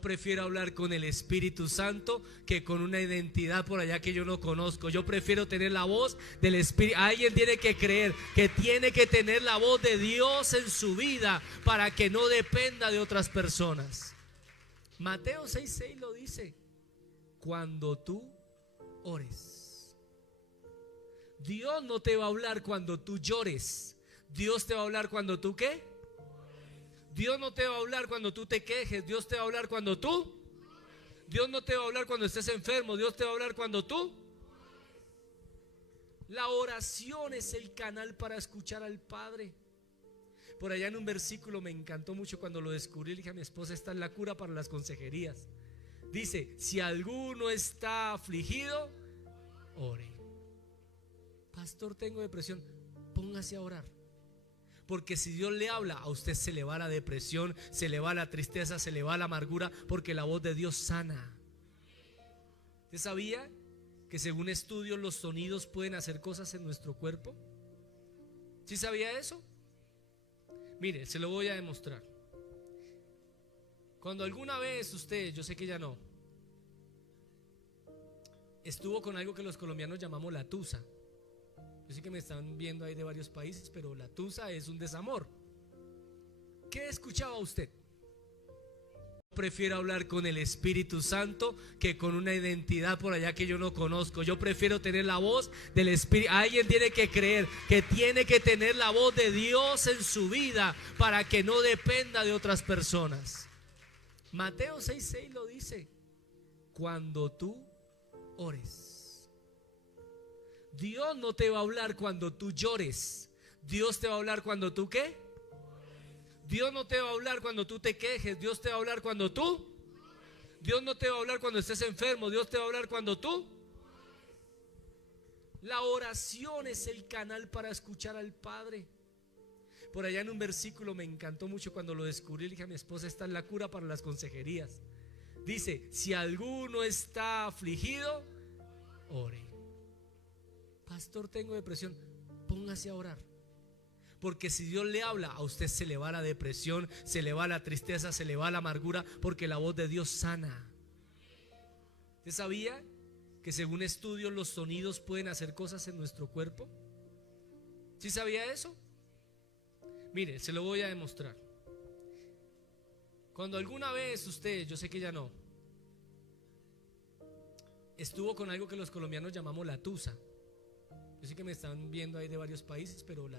Prefiero hablar con el Espíritu Santo que con una identidad por allá que yo no conozco. Yo prefiero tener la voz del Espíritu. Alguien tiene que creer que tiene que tener la voz de Dios en su vida para que no dependa de otras personas. Mateo 6:6 lo dice: cuando tú ores. Dios no te va a hablar cuando tú llores. Dios te va a hablar cuando tú ¿qué? Dios no te va a hablar cuando tú te quejes. Dios te va a hablar cuando tú. Dios no te va a hablar cuando estés enfermo. Dios te va a hablar cuando tú. La oración es el canal para escuchar al Padre. Por allá en un versículo me encantó mucho cuando lo descubrí. Le dije a mi esposa: esta es la cura para las consejerías. Dice: si alguno está afligido, ore. Pastor, tengo depresión. Póngase a orar. Porque si Dios le habla, a usted se le va la depresión, se le va la tristeza, se le va la amargura, porque la voz de Dios sana. ¿Usted sabía que según estudios los sonidos pueden hacer cosas en nuestro cuerpo? ¿Sí sabía eso? Mire, se lo voy a demostrar. Cuando alguna vez usted, yo sé que ya no, estuvo con algo que los colombianos llamamos la tusa. Yo sé que me están viendo ahí de varios países, pero la tusa es un desamor. ¿Qué escuchaba usted? Prefiero hablar con el Espíritu Santo que con una identidad por allá que yo no conozco. Yo prefiero tener la voz del Espíritu. Alguien tiene que creer que tiene que tener la voz de Dios en su vida para que no dependa de otras personas. Mateo 6:6 lo dice: cuando tú ores. Dios no te va a hablar cuando tú llores. Dios te va a hablar cuando tú ¿qué? Dios no te va a hablar cuando tú te quejes. Dios te va a hablar cuando tú. Dios no te va a hablar cuando estés enfermo. Dios te va a hablar cuando tú. La oración es el canal para escuchar al Padre. Por allá en un versículo me encantó mucho cuando lo descubrí. Le dije a mi esposa: esta es la cura para las consejerías. Dice: si alguno está afligido, ore. Pastor, tengo depresión. Póngase a orar. Porque si Dios le habla, a usted se le va la depresión, se le va la tristeza, se le va la amargura, porque la voz de Dios sana. ¿Usted sabía que según estudios los sonidos pueden hacer cosas en nuestro cuerpo? ¿Sí sabía eso? Mire, se lo voy a demostrar. Cuando alguna vez usted, yo sé que ya no, estuvo con algo que los colombianos llamamos la tusa. Yo sé que me están viendo ahí de varios países, pero la